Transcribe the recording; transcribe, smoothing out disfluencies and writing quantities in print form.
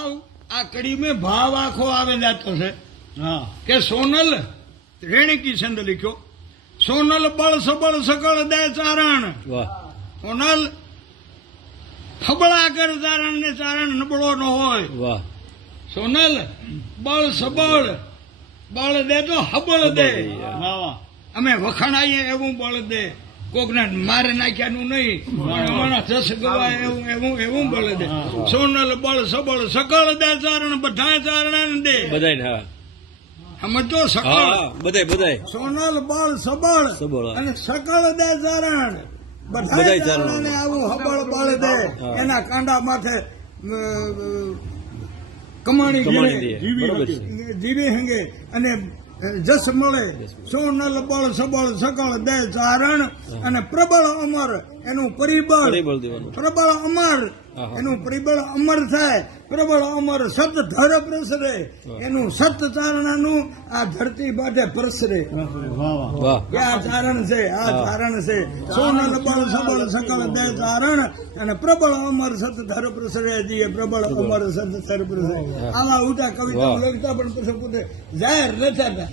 ભાવ આ કડી में ભાવ આખો આવે જાતો છે કે સોનલ રેણકી છંદ લખ્યો સોનલ બળ સબળ સકળ દે ચારણ સોનલ ખબળા કર ચારણ ને ચારણ નબળો ન હોય સોનલ બળ સબળ બળ દે તો હબળ દે અમે વખણાઈએ એવું બળ દે કોકને મારે નાખ્યાનું નહીં મારા જસ ગવાય એવું બળ દે સોનલ બળ સબળ સકળ દે ચારણ બધા ચારણ દે બધાય સમજો સકળ બધાય સોનલ બળ સબળ અને સકળ દે ચારણ બધા ચારણ ને આવું હબળ બળ દે એના કાંડા માથે કમાણી જીવી હંગે અને જસ મળે સોનલ બળ સબળ સકળ દે ચારણ અને પ્રબળ અમર એનું પરિબળ પ્રબળ અમર એનું પરિબળ અમર થાય પ્રબળ અમર સત ધર પ્રસરે એનું સત ચારણાનું આ ધરતી બાટે પ્રસરે આ ચારણ છે સોનલ બળ સબળ સકળ દે ચારણ અને પ્રબળ અમર સત ધર પ્રસરે જીએ પ્રબળ અમર સત ધર પ્રસરે આવા ઉટા કવિતા લખતા પણ પછી પોતે જાહેર નથી